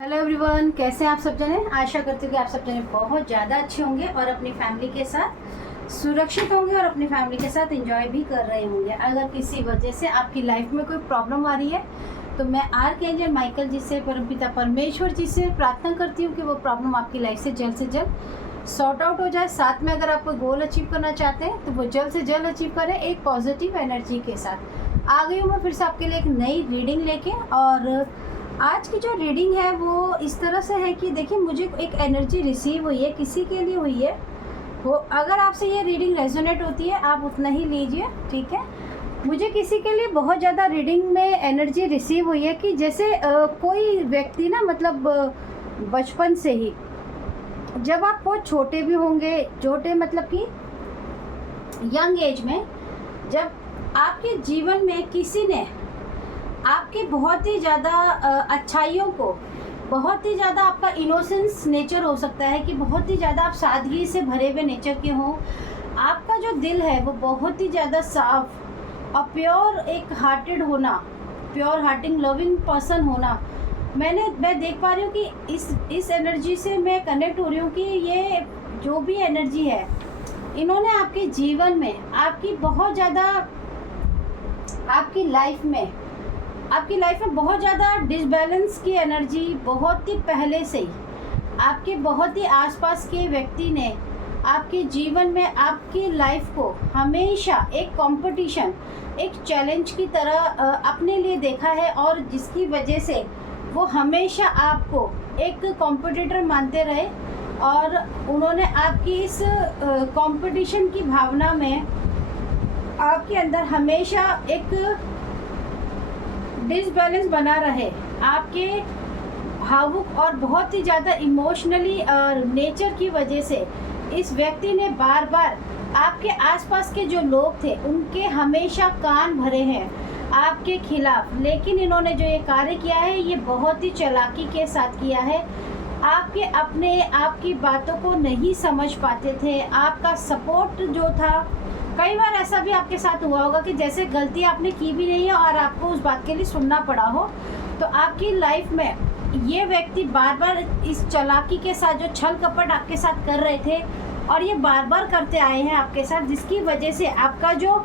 Hello everyone, कैसे हैं आप सब जने। आशा करती हूँ कि आप सब जने बहुत ज़्यादा अच्छे होंगे और अपनी फैमिली के साथ सुरक्षित होंगे और अपनी फैमिली के साथ एंजॉय भी कर रहे होंगे। अगर किसी वजह से आपकी लाइफ में कोई प्रॉब्लम आ रही है तो मैं आर्कएंजल माइकल जी से, परमपिता परमेश्वर जी से प्रार्थना करती हूँ कि वो प्रॉब्लम आपकी लाइफ से जल्द सॉर्ट आउट हो जाए। साथ में अगर आप कोई गोल अचीव करना चाहते हैं तो वो जल्द से जल्द अचीव करें एक पॉजिटिव एनर्जी के साथ। आ गई हूँ मैं फिर से आपके लिए एक नई रीडिंग लेके। और आज की जो रीडिंग है वो इस तरह से है कि देखिए, मुझे एक एनर्जी रिसीव हुई है, किसी के लिए हुई है वो। अगर आपसे ये रीडिंग रेजोनेट होती है आप उतना ही लीजिए, ठीक है। मुझे किसी के लिए बहुत ज़्यादा रीडिंग में एनर्जी रिसीव हुई है कि जैसे कोई व्यक्ति ना, मतलब बचपन से ही, जब आप बहुत छोटे भी होंगे, छोटे मतलब कि यंग एज में, जब आपके जीवन में किसी ने आपके बहुत ही ज़्यादा अच्छाइयों को, बहुत ही ज़्यादा आपका इनोसेंस नेचर हो सकता है कि बहुत ही ज़्यादा आप सादगी से भरे हुए नेचर के हों, आपका जो दिल है वो बहुत ही ज़्यादा साफ और प्योर एक हार्टेड होना, प्योर हार्टिंग लविंग पर्सन होना। मैं देख पा रही हूँ कि इस एनर्जी से मैं कनेक्ट हो रही हूँ कि ये जो भी एनर्जी है, इन्होंने आपके जीवन में, आपकी बहुत ज़्यादा, आपकी लाइफ में बहुत ज़्यादा डिसबैलेंस की एनर्जी बहुत ही पहले से ही आपके बहुत ही आसपास के व्यक्ति ने आपके जीवन में आपकी लाइफ को हमेशा एक कंपटीशन, एक चैलेंज की तरह अपने लिए देखा है, और जिसकी वजह से वो हमेशा आपको एक कॉम्पिटिटर मानते रहे। और उन्होंने आपकी इस कंपटीशन की भावना में आपके अंदर हमेशा एक डिसबैलेंस बना रहे। आपके भावुक और बहुत ही ज़्यादा इमोशनली नेचर की वजह से इस व्यक्ति ने बार बार आपके आसपास के जो लोग थे उनके हमेशा कान भरे हैं आपके खिलाफ। लेकिन इन्होंने जो ये कार्य किया है ये बहुत ही चालाकी के साथ किया है। आपकी बातों को नहीं समझ पाते थे, आपका सपोर्ट जो था, कई बार ऐसा भी आपके साथ हुआ होगा कि जैसे गलती आपने की भी नहीं है और आपको उस बात के लिए सुनना पड़ा हो। तो आपकी लाइफ में ये व्यक्ति बार बार इस चालाकी के साथ, जो छल कपट आपके साथ कर रहे थे और ये बार बार करते आए हैं आपके साथ, जिसकी वजह से आपका जो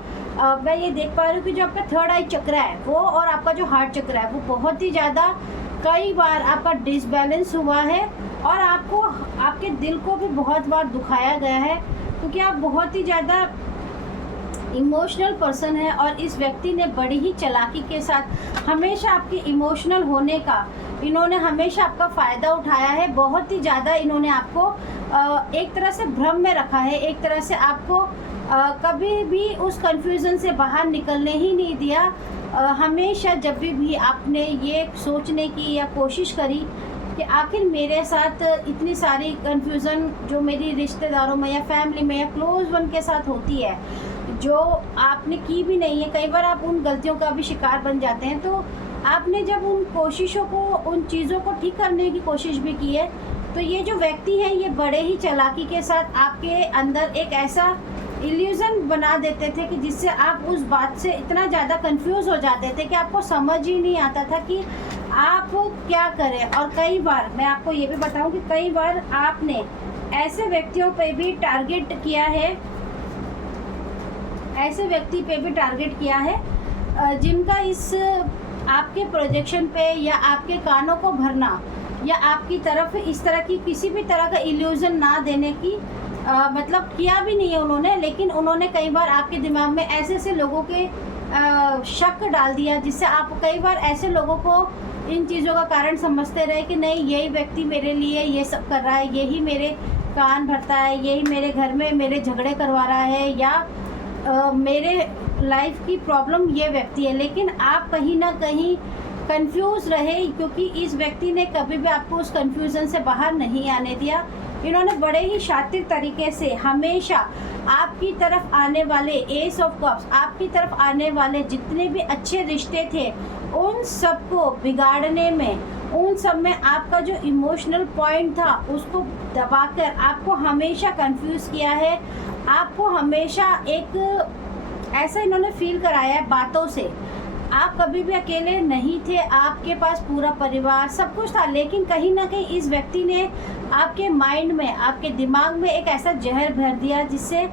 मैं ये देख पा रही हूँ कि जो आपका थर्ड आई चक्र है वो, और आपका जो हार्ट चक्र है वो बहुत ही ज़्यादा कई बार आपका डिसबैलेंस हुआ है। और आपको, आपके दिल को भी बहुत बार दुखाया गया है, क्योंकि आप बहुत ही ज़्यादा इमोशनल पर्सन है। और इस व्यक्ति ने बड़ी ही चालाकी के साथ हमेशा आपके इमोशनल होने का, इन्होंने हमेशा आपका फ़ायदा उठाया है। बहुत ही ज़्यादा इन्होंने आपको एक तरह से भ्रम में रखा है, एक तरह से आपको कभी भी उस कन्फ्यूज़न से बाहर निकलने ही नहीं दिया। हमेशा जब भी आपने ये सोचने की या कोशिश करी कि आखिर मेरे साथ इतनी सारी कन्फ्यूज़न जो मेरी रिश्तेदारों में या फैमिली में या क्लोज वन के साथ होती है, जो आपने की भी नहीं है, कई बार आप उन गलतियों का भी शिकार बन जाते हैं। तो आपने जब उन कोशिशों को, उन चीज़ों को ठीक करने की कोशिश भी की है, तो ये जो व्यक्ति हैं ये बड़े ही चालाकी के साथ आपके अंदर एक ऐसा इल्यूज़न बना देते थे कि जिससे आप उस बात से इतना ज़्यादा कंफ्यूज हो जाते थे कि आपको समझ ही नहीं आता था कि आप क्या करें। और कई बार मैं आपको ये भी बताऊं कि कई बार आपने ऐसे व्यक्तियों पे भी टारगेट किया है, ऐसे व्यक्ति पे भी टारगेट किया है जिनका इस आपके प्रोजेक्शन पे या आपके कानों को भरना या आपकी तरफ इस तरह की किसी भी तरह का इल्यूज़न ना देने की मतलब किया भी नहीं है उन्होंने। लेकिन उन्होंने कई बार आपके दिमाग में ऐसे ऐसे लोगों के शक डाल दिया, जिससे आप कई बार ऐसे लोगों को इन चीज़ों का कारण समझते रहे कि नहीं, यही व्यक्ति मेरे लिए ये सब कर रहा है, यही मेरे कान भरता है, यही मेरे घर में मेरे झगड़े करवा रहा है, या मेरे लाइफ की प्रॉब्लम ये व्यक्ति है। लेकिन आप कहीं ना कहीं कंफ्यूज रहे, क्योंकि इस व्यक्ति ने कभी भी आपको उस कंफ्यूजन से बाहर नहीं आने दिया। इन्होंने बड़े ही शातिर तरीके से हमेशा आपकी तरफ आने वाले एस ऑफ कप्स, आपकी तरफ आने वाले जितने भी अच्छे रिश्ते थे उन सबको बिगाड़ने में, उन सब में आपका जो इमोशनल पॉइंट था उसको दबाकर आपको हमेशा कंफ्यूज किया है। आपको हमेशा एक ऐसा इन्होंने फील कराया है बातों से आप कभी भी अकेले नहीं थे, आपके पास पूरा परिवार सब कुछ था, लेकिन कहीं ना कहीं इस व्यक्ति ने आपके माइंड में, आपके दिमाग में एक ऐसा जहर भर दिया जिससे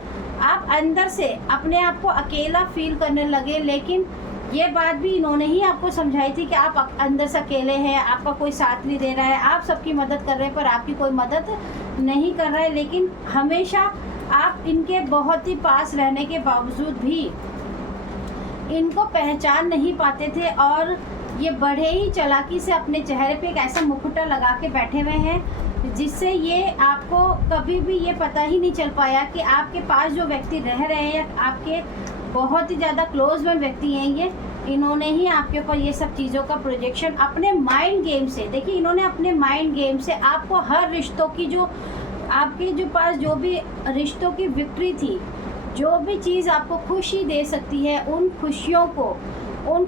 आप अंदर से अपने आप को अकेला फील करने लगे। लेकिन ये बात भी इन्होंने ही आपको समझाई थी कि आप अंदर से अकेले हैं, आपका कोई साथ नहीं दे रहा है, आप सबकी मदद कर रहे हैं पर आपकी कोई मदद नहीं कर रहा है। लेकिन हमेशा आप इनके बहुत ही पास रहने के बावजूद भी इनको पहचान नहीं पाते थे और ये बड़े ही चालाकी से अपने चेहरे पे एक ऐसा मुखौटा लगा के बैठे हुए हैं जिससे ये आपको कभी भी ये पता ही नहीं चल पाया कि आपके पास जो व्यक्ति रह रहे हैं या आपके बहुत ही ज़्यादा क्लोज वन व्यक्ति हैं, ये इन्होंने ही आपके ऊपर ये सब चीज़ों का प्रोजेक्शन अपने माइंड गेम से, देखिए इन्होंने अपने माइंड गेम से आपको हर रिश्तों की जो आपके जो पास जो भी रिश्तों की विक्ट्री थी, जो भी चीज़ आपको खुशी दे सकती है, उन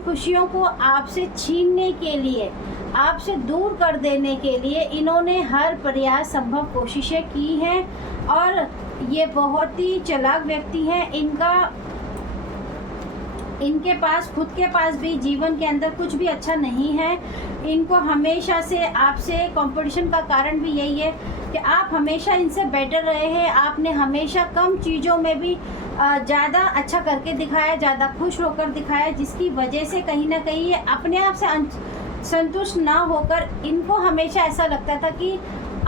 खुशियों को आपसे छीनने के लिए, आपसे दूर कर देने के लिए इन्होंने हर प्रयास संभव कोशिशें की हैं। और ये बहुत ही चालाक व्यक्ति हैं। इनके पास खुद के पास भी जीवन के अंदर कुछ भी अच्छा नहीं है। इनको हमेशा से आपसे कंपटीशन का कारण भी यही है कि आप हमेशा इनसे बेटर रहे हैं। आपने हमेशा कम चीज़ों में भी ज़्यादा अच्छा करके दिखाया, ज़्यादा खुश होकर दिखाया, जिसकी वजह से कहीं ना कहीं ये अपने आप से संतुष्ट ना होकर इनको हमेशा ऐसा लगता था कि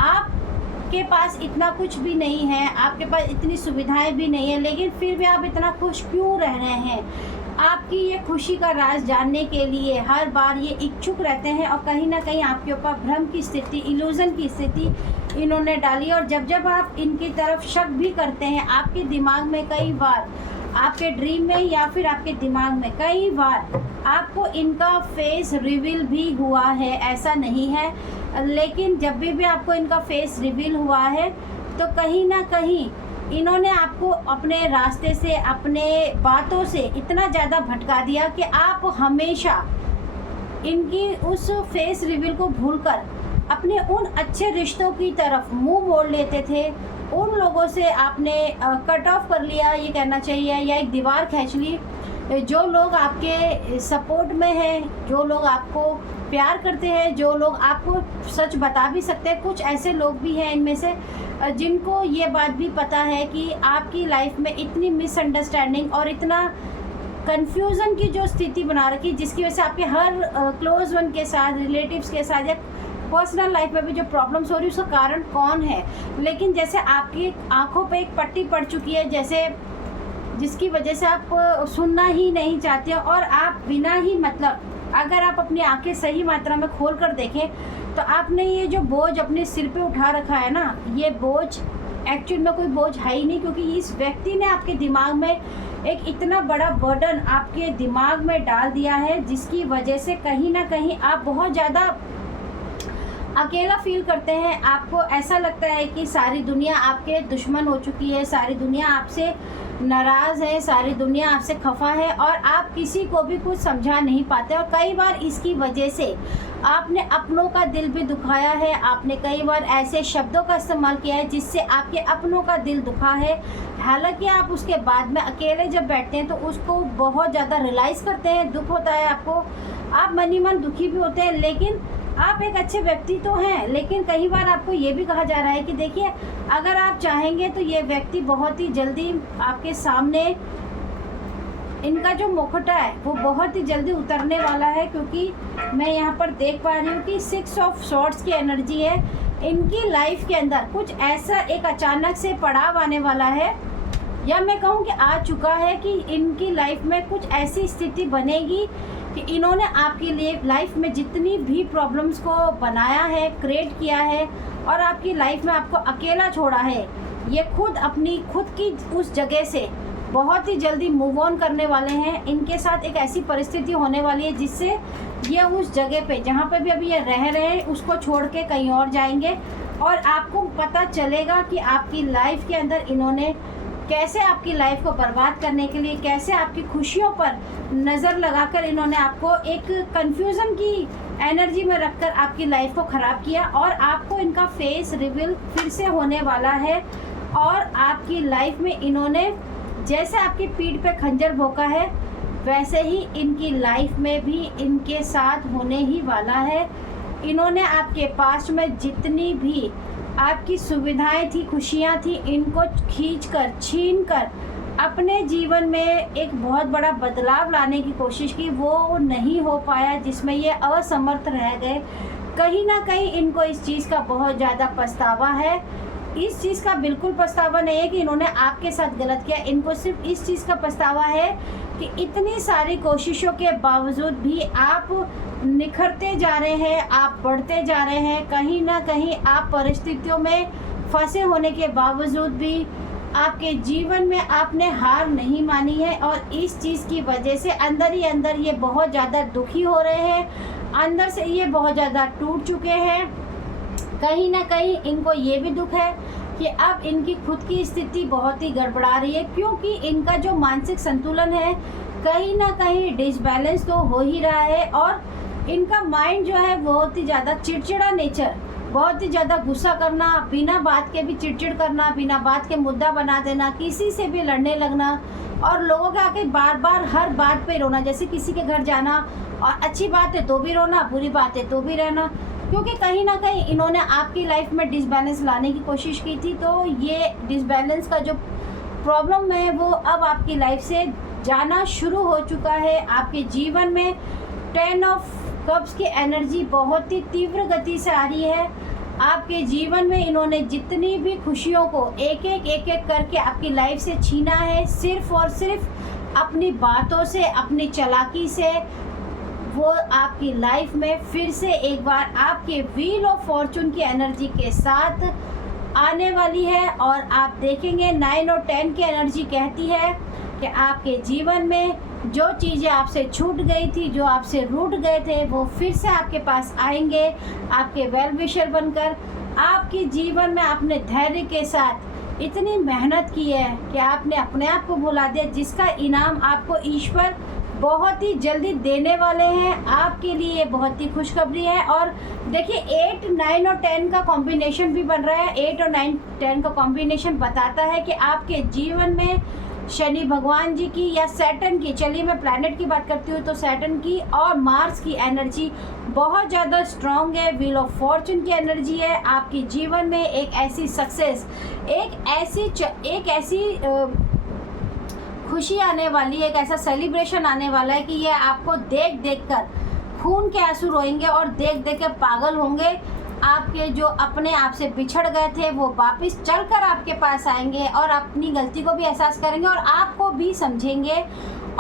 आपके पास इतना कुछ भी नहीं है, आपके पास इतनी सुविधाएं भी नहीं है, लेकिन फिर भी आप इतना खुश क्यों रह रहे हैं। आपकी ये खुशी का राज जानने के लिए हर बार ये इच्छुक रहते हैं और कहीं ना कहीं आपके ऊपर भ्रम की स्थिति, इल्यूज़न की स्थिति इन्होंने डाली। और जब आप इनकी तरफ शक भी करते हैं, आपके दिमाग में कई बार, आपके ड्रीम में या फिर आपके दिमाग में कई बार आपको इनका फेस रिवील भी हुआ है, ऐसा नहीं है। लेकिन जब भी आपको इनका फेस रिवील हुआ है तो कहीं ना कहीं इन्होंने आपको अपने रास्ते से, अपने बातों से इतना ज़्यादा भटका दिया कि आप हमेशा इनकी उस फेस रिवील को भूलकर अपने उन अच्छे रिश्तों की तरफ मुंह मोड़ लेते थे। उन लोगों से आपने कट ऑफ कर लिया, ये कहना चाहिए, या एक दीवार खींच ली। जो लोग आपके सपोर्ट में हैं, जो लोग आपको प्यार करते हैं, जो लोग आपको सच बता भी सकते हैं, कुछ ऐसे लोग भी हैं इनमें से जिनको ये बात भी पता है कि आपकी लाइफ में इतनी मिसअंडरस्टैंडिंग और इतना कन्फ्यूज़न की जो स्थिति बना रखी, जिसकी वजह से आपके हर क्लोज वन के साथ, रिलेटिव्स के साथ या पर्सनल लाइफ में भी जो प्रॉब्लम्स हो रही है उसका कारण कौन है। लेकिन जैसे आपकी आंखों पे एक पट्टी पड़ चुकी है, जैसे जिसकी वजह से आप सुनना ही नहीं चाहते और आप बिना ही मतलब, अगर आप अपनी आंखें सही मात्रा में खोल कर देखें तो आपने ये जो बोझ अपने सिर पे उठा रखा है ना, ये बोझ एक्चुअल में कोई बोझ है ही नहीं, क्योंकि इस व्यक्ति ने आपके दिमाग में एक इतना बड़ा बर्डन आपके दिमाग में डाल दिया है, जिसकी वजह से कहीं ना कहीं आप बहुत ज़्यादा अकेला फील करते हैं। आपको ऐसा लगता है कि सारी दुनिया आपके दुश्मन हो चुकी है, सारी दुनिया आपसे नाराज़ है, सारी दुनिया आपसे खफा है और आप किसी को भी कुछ समझा नहीं पाते। और कई बार इसकी वजह से आपने अपनों का दिल भी दुखाया है, आपने कई बार ऐसे शब्दों का इस्तेमाल किया है जिससे आपके अपनों का दिल दुखा है। हालांकि आप उसके बाद में अकेले जब बैठते हैं तो उसको बहुत ज़्यादा रियलाइज़ करते हैं, दुख होता है आपको, आप मन ही मन दुखी भी होते हैं। लेकिन आप एक अच्छे व्यक्ति तो हैं, लेकिन कई बार आपको ये भी कहा जा रहा है कि देखिए अगर आप चाहेंगे तो ये व्यक्ति बहुत ही जल्दी आपके सामने, इनका जो मुखौटा है वो बहुत ही जल्दी उतरने वाला है, क्योंकि मैं यहाँ पर देख पा रही हूँ कि 6 ऑफ स्वॉर्ड्स की एनर्जी है। इनकी लाइफ के अंदर कुछ ऐसा एक अचानक से पड़ाव आने वाला है, या मैं कहूँ कि आ चुका है, कि इनकी लाइफ में कुछ ऐसी स्थिति बनेगी कि इन्होंने आपके लिए लाइफ में जितनी भी प्रॉब्लम्स को बनाया है, क्रिएट किया है और आपकी लाइफ में आपको अकेला छोड़ा है, ये खुद की उस जगह से बहुत ही जल्दी मूव ऑन करने वाले हैं। इनके साथ एक ऐसी परिस्थिति होने वाली है जिससे ये उस जगह पे जहाँ पे भी अभी ये रह रहे हैं उसको छोड़ के कहीं और जाएंगे और आपको पता चलेगा कि आपकी लाइफ के अंदर इन्होंने कैसे आपकी लाइफ को बर्बाद करने के लिए, कैसे आपकी खुशियों पर नज़र लगाकर इन्होंने आपको एक कंफ्यूजन की एनर्जी में रखकर आपकी लाइफ को ख़राब किया। और आपको इनका फेस रिवील फिर से होने वाला है और आपकी लाइफ में इन्होंने जैसे आपकी पीठ पे खंजर भोंका है, वैसे ही इनकी लाइफ में भी इनके साथ होने ही वाला है। इन्होंने आपके पास्ट में जितनी भी आपकी सुविधाएं थी, खुशियां थी, इनको खींच कर, छीन कर अपने जीवन में एक बहुत बड़ा बदलाव लाने की कोशिश की, वो नहीं हो पाया, जिसमें ये असमर्थ रह गए। कहीं ना कहीं इनको इस चीज़ का बहुत ज़्यादा पछतावा है। इस चीज़ का बिल्कुल पछतावा नहीं है कि इन्होंने आपके साथ गलत किया, इनको सिर्फ इस चीज़ का पछतावा है कि इतनी सारी कोशिशों के बावजूद भी आप निखरते जा रहे हैं, आप बढ़ते जा रहे हैं। कहीं ना कहीं आप परिस्थितियों में फंसे होने के बावजूद भी आपके जीवन में आपने हार नहीं मानी है, और इस चीज़ की वजह से अंदर ही अंदर ये बहुत ज़्यादा दुखी हो रहे हैं, अंदर से ये बहुत ज़्यादा टूट चुके हैं। कहीं ना कहीं इनको ये भी दुख है कि अब इनकी खुद की स्थिति बहुत ही गड़बड़ा रही है, क्योंकि इनका जो मानसिक संतुलन है कहीं ना कहीं डिसबैलेंस तो हो ही रहा है, और इनका माइंड जो है बहुत ही ज़्यादा चिड़चिड़ा नेचर, बहुत ही ज़्यादा गुस्सा करना, बिना बात के भी चिड़चिड़ करना, बिना बात के मुद्दा बना देना, किसी से भी लड़ने लगना, और लोगों के आके बार बार हर बात पे रोना। जैसे किसी के घर जाना और अच्छी बात है तो भी रोना, बुरी बात है तो भी रहना, क्योंकि कहीं ना कहीं इन्होंने आपकी लाइफ में डिसबैलेंस लाने की कोशिश की थी। तो ये डिसबैलेंस का जो प्रॉब्लम है वो अब आपकी लाइफ से जाना शुरू हो चुका है। आपके जीवन में 10 ऑफ कप्स की एनर्जी बहुत ही तीव्र गति से आ रही है। आपके जीवन में इन्होंने जितनी भी खुशियों को एक एक करके आपकी लाइफ से छीना है, सिर्फ और सिर्फ अपनी बातों से, अपनी चालाकी से, वो आपकी लाइफ में फिर से एक बार आपके व्हील ऑफ फॉर्चून की एनर्जी के साथ आने वाली है। और आप देखेंगे 9 और 10 की एनर्जी कहती है कि आपके जीवन में जो चीज़ें आपसे छूट गई थी, जो आपसे रूठ गए थे, वो फिर से आपके पास आएंगे, आपके वेल विशर बनकर। आपके जीवन में आपने धैर्य के साथ इतनी मेहनत की है कि आपने अपने आप को भुला दिया, जिसका इनाम आपको ईश्वर बहुत ही जल्दी देने वाले हैं। आपके लिए बहुत ही खुशखबरी है। और देखिए 8, 9 और 10 का कॉम्बिनेशन भी बन रहा है। 8 और 9, 10 का कॉम्बिनेशन बताता है कि आपके जीवन में शनि भगवान जी की या सैटर्न की, चलिए मैं प्लैनेट की बात करती हूँ, तो सैटर्न की और मार्स की एनर्जी बहुत ज़्यादा स्ट्रॉन्ग है। व्हील ऑफ फॉर्चून की एनर्जी है। आपके जीवन में एक ऐसी सक्सेस, एक ऐसी खुशी आने वाली है, एक ऐसा सेलिब्रेशन आने वाला है कि ये आपको देख देख कर खून के आंसू रोएंगे और देख देख कर पागल होंगे। आपके जो अपने आप से बिछड़ गए थे वो वापस चलकर आपके पास आएंगे और अपनी गलती को भी एहसास करेंगे और आपको भी समझेंगे।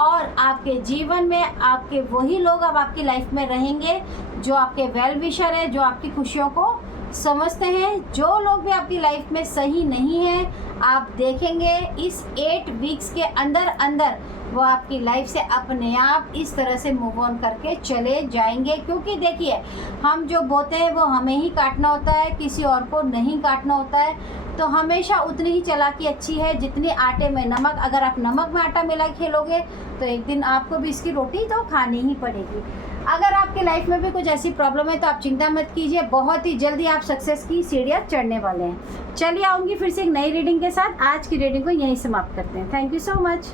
और आपके जीवन में आपके वही लोग अब आपकी लाइफ में रहेंगे जो आपके वेल विशर है, जो आपकी खुशियों को समझते हैं। जो लोग भी आपकी लाइफ में सही नहीं हैं, आप देखेंगे इस 8 वीक्स के अंदर अंदर वो आपकी लाइफ से अपने आप इस तरह से मूव ऑन करके चले जाएंगे। क्योंकि देखिए, हम जो बोते हैं वो हमें ही काटना होता है, किसी और को नहीं काटना होता है। तो हमेशा उतनी ही चालाकी अच्छी है जितनी आटे में नमक। अगर आप नमक में आटा मिला खेलोगे तो एक दिन आपको भी इसकी रोटी तो खानी ही पड़ेगी। अगर आपकी लाइफ में भी कुछ ऐसी प्रॉब्लम है तो आप चिंता मत कीजिए, बहुत ही जल्दी आप सक्सेस की सीढ़ियाँ चढ़ने वाले हैं। चलिए आऊँगी फिर से एक नई रीडिंग के साथ। आज की रीडिंग को यहीं समाप्त करते हैं। Thank you so much.